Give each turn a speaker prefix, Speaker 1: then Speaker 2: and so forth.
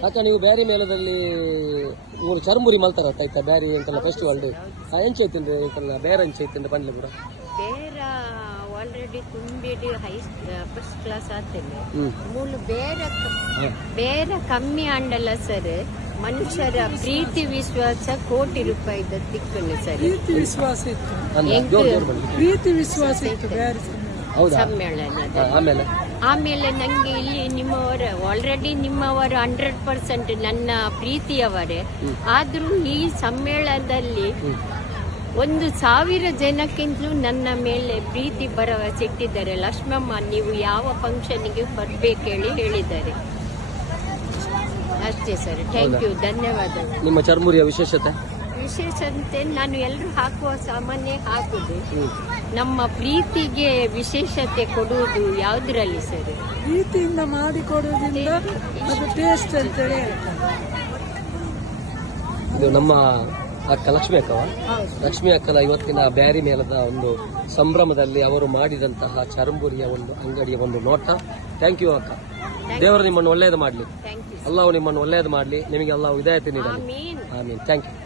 Speaker 1: ಅಕ್ಕ ನೀವು ಬ್ಯಾರಿ ಮೇಳದಲ್ಲಿ ಮೂರು ಚರ್ಮುರಿ ಮಲ್ತಾರ ಆಯ್ತಾ ಬ್ಯಾರಿ ಅಂತೆಲ್ಲ ಫೆಸ್ಟಿವಲ್ ಎಂಚ ಐತಿಂದ್ರೆ ಐತಲ್ಲ ಬೇರೆ ಎಂಚ ಐತಿಂದ್ರೆ ಬಂದ್ಲೆ ಕೂಡ
Speaker 2: ಬೇರ ಆಲ್ರೆಡಿ ತುಂಬಿಡಿ ಫಸ್ಟ್ ಕ್ಲಾಸ್ ಆತೇನೆ ಮೂಲು ಬೇರೆ ಕಮ್ಮಿ ಅಂಡಲ್ಲ ಸರ್ ಮನುಷ್ಯರ ಪ್ರೀತಿ ವಿಶ್ವಾಸ ಕೋಟಿ ರೂಪಾಯಿದ ತಿಕ್ಕಲು ಸರ್
Speaker 3: ಪ್ರೀತಿ ವಿಶ್ವಾಸ ಇತ್ತು
Speaker 2: ಸಮ್ಮೇಳನ ಆಮೇಲೆ ನಂಗೆ ಇಲ್ಲಿ ನಿಮ್ಮವರ ಆಲ್ರೆಡಿ ನಿಮ್ಮವರು 100% ನನ್ನ ಪ್ರೀತಿಯವರೇ ಆದ್ರೂ ಈ ಸಮ್ಮೇಳನದಲ್ಲಿ 1,000 ಜನಕ್ಕಿಂತಲೂ ನನ್ನ ಮೇಲೆ ಪ್ರೀತಿ ಭರವಸೆ ಇಟ್ಟಿದ್ದಾರೆ. ಲಕ್ಷ್ಮಮ್ಮ ನೀವು ಯಾವ ಫಂಕ್ಷನ್ಗೆ ಬರ್ಬೇಕು ಹೇಳಿದ್ದಾರೆ ಅಷ್ಟೇ ಸರ್. ಥ್ಯಾಂಕ್ ಯು, ಧನ್ಯವಾದಗಳು.
Speaker 1: ನಿಮ್ಮ ಚರ್ಮುರಿಯ ವಿಶೇಷತೆ
Speaker 2: ನಾನು ಎಲ್ಲರೂ ಹಾಕುವ ಸಾಮಾನ್ಯ ಹಾಕುದು. ನಮ್ಮ ಪ್ರೀತಿಗೆ ವಿಶೇಷತೆ ಕೊಡುವುದು ಯಾವುದ್ರಲ್ಲಿ ಸರ್?
Speaker 3: ಪ್ರೀತಿಯಿಂದ ಮಾಡಿಕೊಡುವುದರಿಂದ ಅದು ಟೇಸ್ಟ್ ಅಂತೇಳಿ
Speaker 1: ಇದು ನಮ್ಮ ಅಕ್ಕ ಲಕ್ಷ್ಮಿ ಅಕ್ಕವ. ಲಕ್ಷ್ಮಿ ಅಕ್ಕನ ಇವತ್ತಿನ ಬ್ಯಾರಿ ಮೇಳದ ಒಂದು ಸಂಭ್ರಮದಲ್ಲಿ ಅವರು ಮಾಡಿದಂತಹ ಚರಂಬುರಿಯ ಒಂದು ಅಂಗಡಿಯ ಒಂದು ನೋಟ. ಥ್ಯಾಂಕ್ ಯು ಅಕ್ಕ. ದೇವರು ನಿಮ್ಮನ್ನು ಒಳ್ಳೆಯದು ಮಾಡಲಿ, ಅಲ್ಲಾವು ನಿಮ್ಮನ್ನು ಒಳ್ಳೆಯದು ಮಾಡಲಿ, ನಿಮಗೆ ಅಲ್ಲಾವು ವಿದಾಯತೆ ನೀಡಲಿ. ಆಮೀನ್. Thank you.